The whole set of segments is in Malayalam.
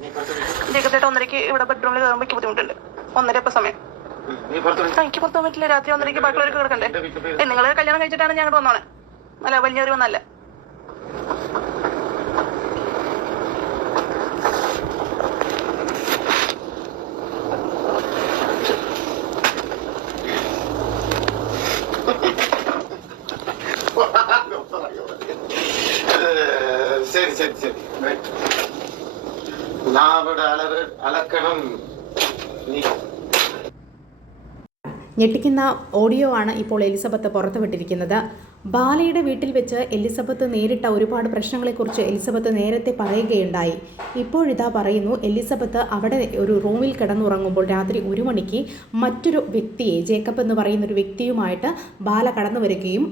വിളിക്ക്. ഒന്നരയ്ക്ക് ഇവിടെ ബെഡ്റൂമിൽ കയറുമ്പോൾ എനിക്ക് ബുദ്ധിമുട്ടുണ്ട്. ഒന്നര ഇപ്പം സമയം എനിക്ക് പുറത്തു പറ്റില്ല. രാത്രി ഒന്നരയ്ക്ക് ബാക്കിയുള്ളവർക്ക് കിടക്കണ്ടേ? നിങ്ങൾ കല്യാണം കഴിച്ചിട്ടാണ് ഞങ്ങളുടെ വന്നോളെ. അല്ല വലിയൊരു വന്നല്ല. ശരി ശരി ശരി. ഞെട്ടിക്കുന്ന ഓഡിയോ ആണ് ഇപ്പോൾ എലിസബത്ത് പുറത്തുവിട്ടിരിക്കുന്നത്. ബാലയുടെ വീട്ടിൽ വെച്ച് എലിസബത്ത് നേരിട്ട ഒരുപാട് പ്രശ്നങ്ങളെക്കുറിച്ച് എലിസബത്ത് നേരത്തെ പറയുകയുണ്ടായി. ഇപ്പോഴിതാ പറയുന്നു എലിസബത്ത് അവിടെ ഒരു റൂമിൽ കിടന്നുറങ്ങുമ്പോൾ രാത്രി ഒരു മണിക്ക് മറ്റൊരു വ്യക്തിയെ ജേക്കബ് എന്ന് പറയുന്ന ഒരു വ്യക്തിയുമായിട്ട് ബാല കടന്നു വരികയും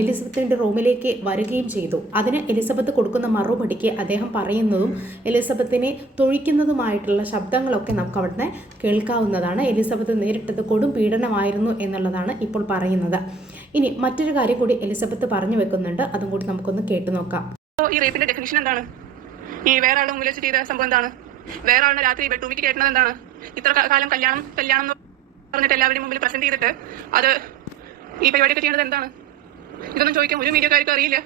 എലിസബത്തിന്റെ റൂമിലേക്ക് വരികയും ചെയ്തു. അതിന് എലിസബത്ത് കൊടുക്കുന്ന മറുപടിക്ക് അദ്ദേഹം പറയുന്നതും എലിസബത്തിനെ തൊഴിക്കുന്നതുമായിട്ടുള്ള ശബ്ദങ്ങളൊക്കെ നമുക്ക് അവിടുന്ന് കേൾക്കാവുന്നതാണ്. എലിസബത്ത് നേരിട്ടത് കൊടും പീഡനമായിരുന്നു എന്നുള്ളതാണ് ഇപ്പോൾ പറയുന്നത്. ഇനി മറ്റൊരു കാര്യം കൂടി എലിസബത്ത് പറഞ്ഞു വെക്കുന്നുണ്ട്. അതും കൂടി നമുക്കൊന്ന് കേട്ടു നോക്കാം. ഈ റേപ്പിന്റെ ഡെഫിനിഷൻ എന്താണ്? ഈ വേറെ മുമ്പിൽ വെച്ച് ചെയ്ത സംഭവം എന്താണ്? വേറെ ആളുടെ രാത്രി ബെഡ്റൂമിക്ക് കേട്ടത് എന്താണ്? ഇത്ര കാലം കല്യാണം കല്യാണം എന്ന് പറഞ്ഞിട്ട് എല്ലാവരുടെയും മുമ്പിൽ പ്രസന്റ് ചെയ്തിട്ട് അത് ഈ പരിപാടിയൊക്കെ ചെയ്യുന്നത് എന്താണ്? ഇതൊന്നും ചോദിക്കാൻ ഒരു മീഡിയക്കാർക്കും അറിയില്ല.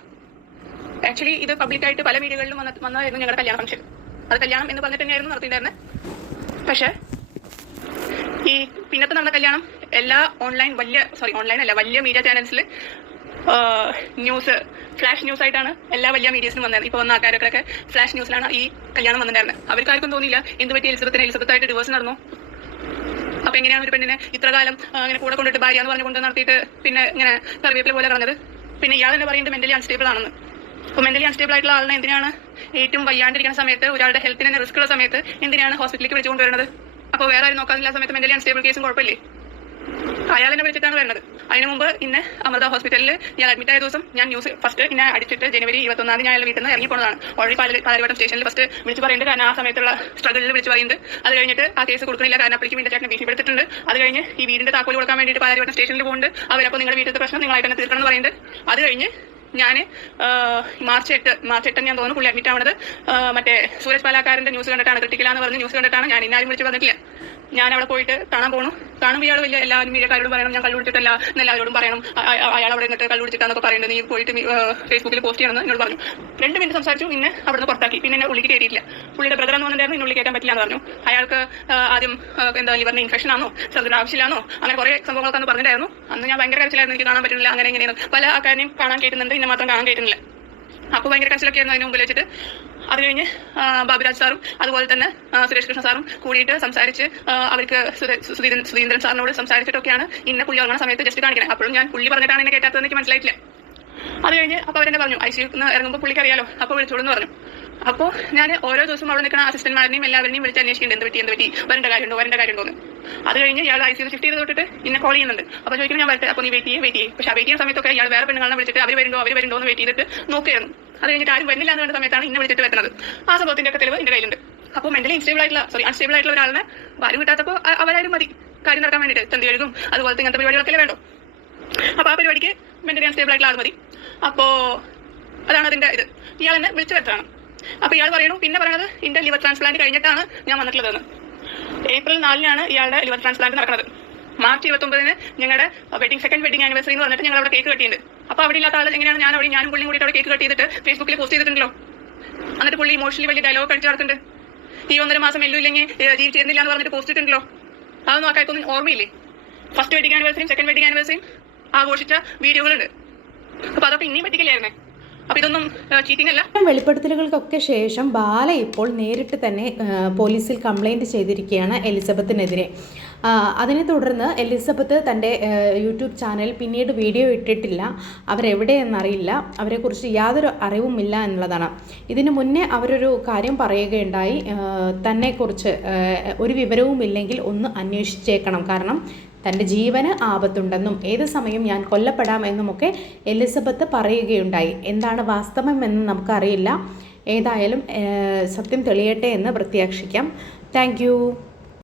ആക്ച്വലി ഇത് പബ്ലിക്കായിട്ട് പല മീഡിയകളിലും വന്ന വന്നതായിരുന്നു ഞങ്ങളുടെ കല്യാണ ഫംഗ്ഷൻ അത് കല്യാണം എന്ന് പറഞ്ഞിട്ട് തന്നെയായിരുന്നു നടത്തിയിട്ടുണ്ടായിരുന്നത് പക്ഷേ ഈ പിന്നത്തെ നടന്ന കല്യാണം എല്ലാ ഓൺലൈൻ വലിയ സോറി ഓൺലൈൻ അല്ല വലിയ മീഡിയ ചാനൽസിൽ ന്യൂസ് ഫ്ലാഷ് ന്യൂസ് ആയിട്ടാണ് എല്ലാ വലിയ മീഡിയസിനും വന്നത്. ഇപ്പോൾ വന്ന ആൾക്കാരൊക്കെ ഫ്ലാഷ് ന്യൂസിലാണ് ഈ കല്യാണം വന്നിട്ടുണ്ടായിരുന്നത് അവർക്ക് ആർക്കും തോന്നിയില്ല എന്ത് പറ്റി എലിസബത്തിന്? എലിസബത്ത് ആയിട്ട് ഡിവോഴ്സ് നടന്നു? അപ്പൊ എങ്ങനെയാണ് ഒരു പെണ്ണിനെ ഇത്ര കാലം കൂടെ കൊണ്ടിട്ട് ഭാര്യ എന്ന് പറഞ്ഞു പറഞ്ഞുകൊണ്ട് നടത്തിയിട്ട് പിന്നെ ഇങ്ങനെ കറിവേപ്പില പോലെ കടന്നത് പിന്നെ ഇയാൾ തന്നെ പറയുന്നത് മെന്റലി അൺസ്റ്റേബിൾ ആണെന്ന്. അപ്പൊ മെന്റലി അൺസ്റ്റേബിൾ ആയിട്ടുള്ള ആളിനെ എന്തിനാണ് ഏറ്റവും വയ്യാണ്ടിരിക്കുന്ന സമയത്ത് ഒരാളുടെ ഹെൽത്തിന് റിസ്ക് ഉള്ള സമയത്ത് എന്തിനാണ് ഹോസ്പിറ്റലിലേക്ക് വിളിച്ചുകൊണ്ട് വരുന്നത്? അപ്പോൾ വേറെ ആരും നോക്കാതില്ല സമയത്ത് മെന്റലി അൺസ്റ്റേബിൾ കേസും കുഴപ്പമില്ലേ? അയാൾ എന്നെ വിളിച്ചിട്ടാണ് വരുന്നത്. അതിന് മുമ്പ് ഇന്ന് അമൃത ഹോസ്പിറ്റലിൽ ഞാൻ അഡ്മിറ്റ് ആയ ദിവസം ഞാൻ ന്യൂസ് ഫസ്റ്റ് ഇന്നെ അടിച്ചിട്ട് ജനുവരി ഇരുപത്തൊന്നാം തീയതി ഞാൻ വീട്ടിൽ നിന്ന് ഇറങ്ങി പോണതാണ്. ഓൾറെഡി പാല പാലവട്ടം സ്റ്റേഷനിൽ ഫസ്റ്റ് വിളിച്ച് പറയുന്നുണ്ട് കാരണം ആ സമയത്തുള്ള സ്ട്രഗിളിൽ വിളിച്ച് പറയുന്നുണ്ട് അത് കഴിഞ്ഞിട്ട് ആ കേസ് കൊടുക്കുന്നില്ല കാരണം അപ്പോഴേക്കും വീണ്ടും ചേട്ടനെ ഭീഷണിപ്പെടുത്തിട്ടുണ്ട് അത് കഴിഞ്ഞ് ഈ വീടിന്റെ താക്കോൽ കൊടുക്കാൻ വേണ്ടിയിട്ട് പാലാരിവട്ടം സ്റ്റേഷനിൽ പോകുന്നുണ്ട് അവരപ്പോൾ നിങ്ങളുടെ വീട്ടിലത്തെ പ്രശ്നം നിങ്ങളായിട്ട് തന്നെ തീർക്കണം എന്ന് പറയുന്നുണ്ട് അത് കഴിഞ്ഞ് ഞാൻ മാർച്ച് എട്ട് മാർച്ച് എട്ട് ഞാൻ തോന്നുന്നു പുള്ളി അഡ്മിറ്റ് ആവുന്നത് മറ്റേ സൂരജ് പാലാക്കാരന്റെ ന്യൂസ് കണ്ടിട്ടാണ് ക്രിട്ടിക്കലാന്ന് പറഞ്ഞ് ന്യൂസ് കണ്ടിട്ടാണ്. ഞാൻ ഇന്നാരും വിളിച്ച് പറഞ്ഞിട്ടില്ല. ഞാൻ അവിടെ പോയിട്ട് കാണാൻ പോണു. കാണുമ്പോൾ ഇയാൾ വലിയ എല്ലാവരും മീഡിയക്കാരോടും പറയണം. ഞാൻ കള്ളു കുടിച്ചിട്ടല്ല എന്ന് എല്ലാവരോടും പറയണം. അയാൾ അവിടെ നിന്നിട്ട് കള്ളു കുടിച്ചിട്ടാന്നൊക്കെ പറയുന്നത് നീ പോയിട്ട് ഫേസ്ബുക്കിൽ പോസ്റ്റ് ചെയ്യണമെന്ന് എന്നോട് പറഞ്ഞു. രണ്ട് മിനിറ്റ് സംസാരിച്ചു. പിന്നെ അവിടുന്ന് പുറത്താക്കി. പിന്നെ എന്നെ ഉള്ളിൽ കയറിയില്ല പുള്ളിയുടെ ബ്രദർ എന്ന് പറഞ്ഞിട്ടുണ്ടായിരുന്നു. ഉള്ളിൽ കയറ്റാൻ പറ്റില്ല എന്ന് പറഞ്ഞു. അയാൾക്ക് ആദ്യം എന്താ ലിവറിന് ഇൻഫെക്ഷൻ ആണോ? സർജറി ആവശ്യമില്ലാന്നോ? അങ്ങനെ കുറെ സംഭവങ്ങളൊക്കെ അന്ന് പറഞ്ഞിട്ടായിരുന്നു അന്ന് ഞാൻ ഭയങ്കര കരച്ചിലായിരുന്നു. എനിക്ക് കാണാൻ പറ്റുന്നില്ല. അങ്ങനെ ഇങ്ങനെയാണ് പല ആൾക്കാരെയും കാണാൻ കേട്ടുന്നുണ്ട് എന്നെ മാത്രം കാണാൻ കേട്ടുന്നില്ല അപ്പോൾ ഭയങ്കര കരച്ചിലൊക്കെ ആയിരുന്നു അതിന് മുമ്പിൽ വെച്ചിട്ട്. അത് കഴിഞ്ഞ് ബാബുരാജ് സാറും അതുപോലെ തന്നെ സുരേഷ് കൃഷ്ണ സാറും കൂടിയിട്ട് സംസാരിച്ച് അവർക്ക് സുധീന്ദ്രൻ സാറിനോട് സംസാരിച്ചിട്ടൊക്കെയാണ് ഇന്ന പുള്ളി ഇറങ്ങുന്ന സമയത്ത് ജസ്റ്റ് കാണിക്കണേ. അപ്പോഴും ഞാൻ പുള്ളി പറഞ്ഞിട്ടാണ് എന്നെ കേട്ടാത്തതെന്ന് എനിക്ക് മനസ്സിലായിട്ടില്ല. അത് കഴിഞ്ഞ് അപ്പോൾ അവരെന്നെ പറഞ്ഞു ഐ സിയു ഇറങ്ങുമ്പോൾ പുള്ളിക്ക് അറിയാലോ. അപ്പോൾ വിളിച്ചോളൂ എന്ന് പറഞ്ഞു. അപ്പോൾ ഞാൻ ഓരോ ദിവസവും അവിടെ നിൽക്കുന്ന അസിസ്റ്റന്റ്മാരെയും എല്ലാവരെയും വിളിച്ച് അന്വേഷിക്കുന്നുണ്ട്. എന്ത് പറ്റി എന്ത് പറ്റി? വരേണ്ട കാര്യമുണ്ടോ? വരേണ്ട കാര്യമുണ്ടോ എന്ന് അത് കഴിഞ്ഞ് ഇയാൾ ഐ സിയിൽ ഷിഫ്റ്റ് ചെയ്ത് തൊട്ടിട്ട് ഇന്നെ കോൾ ചെയ്യുന്നുണ്ട്. അപ്പോൾ ചോദിക്കുന്നത് ഞാൻ വരട്ടെ. അപ്പോൾ നീ വെയിറ്റ് ചെയ്യേ വെയിറ്റ് ചെയ്യേ. പക്ഷേ ആ വെയിറ്റ് ചെയ്യുന്ന സമയത്തൊക്കെ ഇയാൾ വേറെ പെണ്ണുങ്ങളെ വിളിച്ചിട്ട് അവർ വരുന്നുണ്ടോ അവർ വരുന്നുണ്ടോ എന്ന് വെയിറ്റ് ചെയ്തിട്ട് നോക്കുകയാണ് അത് കഴിഞ്ഞിട്ട് ആരും വരുന്നില്ല എന്ന് കണ്ട സമയത്താണ് ഇന്നെ വിളിച്ചിട്ട് വരുന്നത്. ആ സംഭവത്തിന്റെ ഒക്കെ തെളിവ് എന്റെ കയ്യിലുണ്ട്. അപ്പോൾ മെന്റലി ഇൻസ്റ്റേബിൾ ആയിട്ടുള്ള സോറി അൺസ്റ്റേബിൾ ആയിട്ടുള്ള ഒരാളിനെ ഭാര്യ കിട്ടാത്തപ്പോൾ അ- അവരാരും മതി. കാര്യം നടക്കാൻ വേണ്ടിയിട്ട് തന്തി എഴുതും അതുപോലത്തെ ഇങ്ങനത്തെ പരിപാടികളൊക്കെ വേണ്ടോ? അപ്പോൾ ആ പരിപാടിക്ക് മെന്റലി അൺസ്റ്റേബിൾ ആയിട്ടുള്ള ആൾ മതി. അപ്പോൾ അതാണ് അതിന്റെ ഇത്. ഇയാൾ എന്നെ വിളിച്ചു വരുത്താണ്. അപ്പോൾ ഇയാൾ പറയണു പിന്നെ പറയണത് എന്റെ ലിവർ ട്രാൻസ്പ്ലാന്റ് കഴിഞ്ഞിട്ടാണ് ഞാൻ വന്നിട്ടുള്ളതെന്ന്. ഏപ്രിൽ നാലിനാണ് ഇയാളുടെ ലിവർ ട്രാൻസ്പ്ലാന്റ് നടക്കുന്നത്. മാർച്ച് ഇരുപത്തൊമ്പതിന് ഞങ്ങളുടെ വെഡിങ് സെക്കൻഡ് വെഡിങ് ആനിവേഴ്സറി എന്ന് പറഞ്ഞിട്ട് ഞങ്ങൾ അവിടെ കേക്ക് കട്ടിയിട്ടുണ്ട്. അപ്പൊ അവിടെ ഇല്ലാത്ത ആൾ എങ്ങനെയാണ് ഞാൻ അവിടെ ഞാനും പുള്ളിയും കൂടി അവിടെ കേക്ക് കട്ട് ചെയ്തിട്ട് ഫേസ്ബുക്കിൽ പോസ്റ്റ് ചെയ്തിട്ടുണ്ടല്ലോ. എന്നിട്ട് പുള്ളി ഇമോഷണലി വലിയ ഡയലോഗ് കഴിച്ച് നടക്കുന്നുണ്ട്. ഈ ഒന്നര മാസം എല്ലുമില്ലെങ്കിൽ ജീവിച്ചിരുന്നില്ല എന്ന് പറഞ്ഞിട്ട് പോസ്റ്റ് ഇട്ടിട്ടുണ്ടല്ലോ. അതൊന്നും ആൾക്കാർക്കൊന്നും ഓർമ്മയില്ലേ? ഫസ്റ്റ് വെഡിങ് ആനിവേഴ്സറിയും സെക്കൻഡ് വെഡിങ് ആനിവേഴ്സറിയും ആഘോഷിച്ച വീഡിയോകളുണ്ട്. അപ്പൊ അതൊക്കെ ഇനിയും പറ്റിക്കലായിരുന്നേ അപ്പൊ ഇതൊന്നും ചീറ്റിംഗ് അല്ല? വെളിപ്പെടുത്തലുകൾക്കൊക്കെ ശേഷം ബാല ഇപ്പോൾ നേരിട്ട് തന്നെ പോലീസിൽ കംപ്ലൈന്റ് ചെയ്തിരിക്കുകയാണ് എലിസബത്തിനെതിരെ. അതിനെ തുടർന്ന് എലിസബത്ത് തന്റെ യൂട്യൂബ് ചാനൽ പിന്നീട് വീഡിയോ ഇട്ടിട്ടില്ല. അവരെവിടെയെന്നറിയില്ല. അവരെക്കുറിച്ച് യാതൊരു അറിവുമില്ല എന്നുള്ളതാണ്. ഇതിനു മുന്നേ അവരൊരു കാര്യം പറയുകയുണ്ടായി. തന്നെക്കുറിച്ച് ഒരു വിവരവുമില്ലെങ്കിൽ ഒന്ന് അന്വേഷിച്ചേക്കണം. കാരണം തന്റെ ജീവന് ആപത്തുണ്ടെന്നും ഏത് സമയം ഞാൻ കൊല്ലപ്പെടാമെന്നുമൊക്കെ എലിസബത്ത് പറയുകയുണ്ടായി. എന്താണ് വാസ്തവമെന്ന് നമുക്കറിയില്ല. ഏതായാലും സത്യം തെളിയട്ടെ എന്ന് പ്രത്യാക്ഷിക്കാം. താങ്ക്